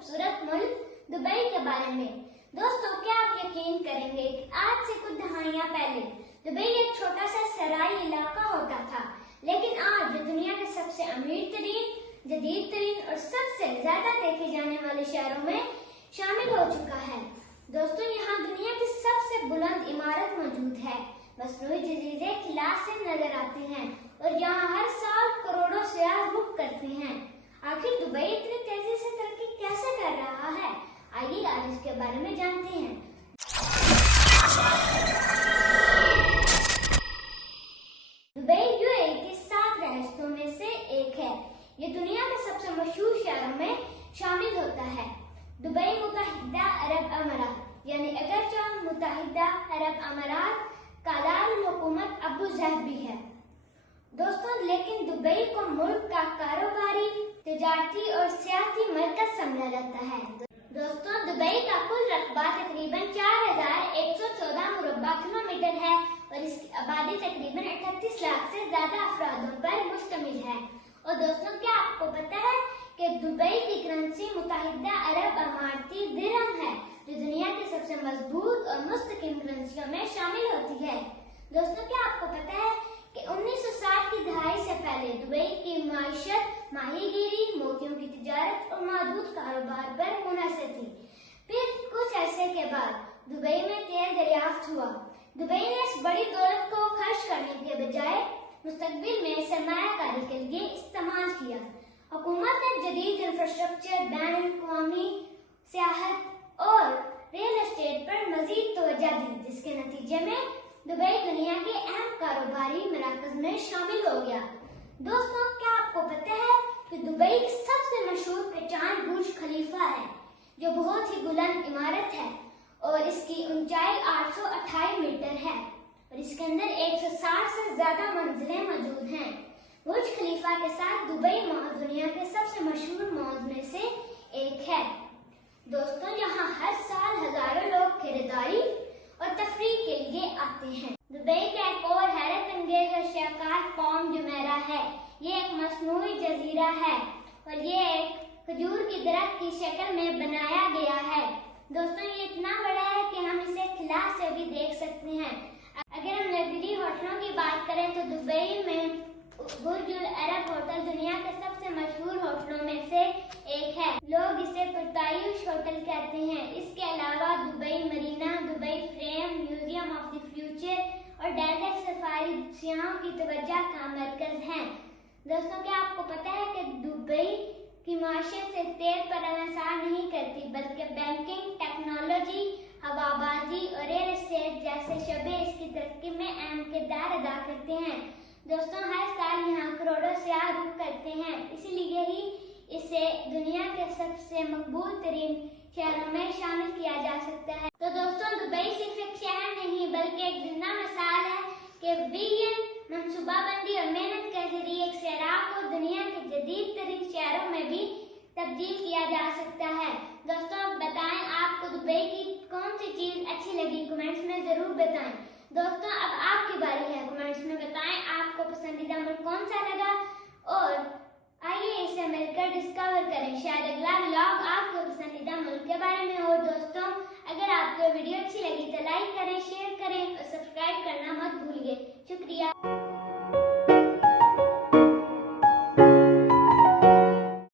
खूबसूरत मुल्क दुबई के बारे में। दोस्तों, क्या आप यकीन करेंगे कि आज से कुछ दहाइयां पहले दुबई एक छोटा सा सराई इलाका होता था, लेकिन आज ये दुनिया के सबसे अमीर तरीन, जदीद तरीन और सबसे ज्यादा देखे जाने वाले शहरों में शामिल हो चुका है। दोस्तों, यहाँ दुनिया की सबसे बुलंद इमारत मौजूद है। मसनूई जजीरे खिला से नजर आते हैं और यहाँ हर साल करोड़ों सयाह रुख करते हैं। आखिर दुबई इतनी तेजी से तरक्की कैसे कर रहा है? आइए आज इसके बारे में जानते हैं। दुबई यूएई के 7 रियासतों में से एक है। ये दुनिया के सबसे मशहूर शहरों में शामिल होता है। दुबई मुत्तहिदा अरब अमारात यानी अगरचे मुत्तहिदा अरब अमारात का दारुल हुकूमत अबू ज़हबी है। दोस्तों, लेकिन दुबई को मुल्क का कारोबारी, तिजारती और सियासी मरकज समझा जाता है। दोस्तों, दुबई का कुल रकबा तकरीबन 4114 मुरब्बा किलोमीटर है और इसकी आबादी तकरीबन 38 लाख से ज्यादा अफरादों पर मुश्तमिल है। और दोस्तों, क्या आपको पता है कि दुबई की करेंसी मुत्तहिदा अरब अमाराती दिरहम है, जो दुनिया की सबसे मजबूत और मुस्तकिम करेंसियों में शामिल होती है। दोस्तों, क्या आपको पता है कि 1960 की दहाई से पहले दुबई की माइशत माहीगीरी, मोतियों की तिजारत और मौजूद कारोबार पर मुनहसर थी। फिर कुछ अरसे के बाद दुबई में तेल दरियाफ्त हुआ। दुबई ने इस बड़ी दौलत को खर्च करने के बजाय मुस्तकबिल में सरमायाकारी के लिए इस्तेमाल किया। हुकूमत ने जदीद इंफ्रास्ट्रक्चर, बैन अवी सियाहत और रियल एस्टेट पर मजीद तवज्जो दी, जिसके नतीजे में दुबई दुनिया के अहम कारोबारी मराकज में शामिल हो गया। दोस्तों, क्या आपको पता है कि दुबई की सबसे मशहूर पहचान बुर्ज खलीफा है, जो बहुत ही बुलंद इमारत है और इसकी ऊंचाई 828 मीटर है और इसके अंदर 160 से ज्यादा मंजिलें मौजूद हैं। बुर्ज खलीफा के साथ दुबई मॉल दुनिया के सबसे मशहूर मॉल में से एक है। दोस्तों, यहाँ हर साल हजारों लोग खरीदारी और तफरीह के लिए आते हैं। दुबई का एक और हैरत अंगेज और शाकार कौम जुमेरा है। ये एक मसनूई जजीरा है और ये एक खजूर की दरख्त की शक्ल में बनाया गया है। दोस्तों, ये इतना बड़ा है कि हम इसे खिला से भी देख सकते हैं। अगर हम लग्जरी होटलों की बात करें तो दुबई में बुर्जुल अरब होटल दुनिया के सबसे मशहूर होटलों में से एक है। लोग इसे पुरतायुश होटल कहते हैं। इसके अलावा Dubai Marina, Dubai frame, museum of the future और डेजर्ट सफारी सियाहों की तवज्जो का मरकज है। दोस्तों, क्या आपको पता है कि दुबई की माशियत से तेल पर इन्हिसार नहीं करती, बल्कि बैंकिंग, टेक्नोलॉजी, हवाबाजी और रियल एस्टेट जैसे शबे इसकी तरक्की में अहम किरदार अदा करते हैं। दोस्तों, हर साल यहाँ करोड़ों सयाह रुख करते हैं, इसीलिए ही इसे दुनिया के सबसे मकबूल तरीन शहरों में शामिल किया जा सकता है। तो दोस्तों, दुबई सिर्फ एक शहर नहीं बल्कि एक जिंदा मिसाल है कि विजन, मंसूबाबंदी और मेहनत के जरिए एक शहर को दुनिया के जदीद तरीन शहरों में भी तब्दील किया जा सकता है। दोस्तों, बताएं आपको दुबई की कौन सी चीज अच्छी लगी, कमेंट्स में जरूर बताएं। दोस्तों, अब आपकी बारी है, कमेंट्स में बताएं आपको पसंदीदा मुल्क कौन सा लगा और आइए इसे मिलकर डिस्कवर करें। शायद अगला व्लॉग आपके पसंदीदा मुल्क के बारे में हो। दोस्तों, अगर आपको वीडियो अच्छी लगी तो लाइक करें, शेयर करें और सब्सक्राइब करना मत भूलिए। शुक्रिया।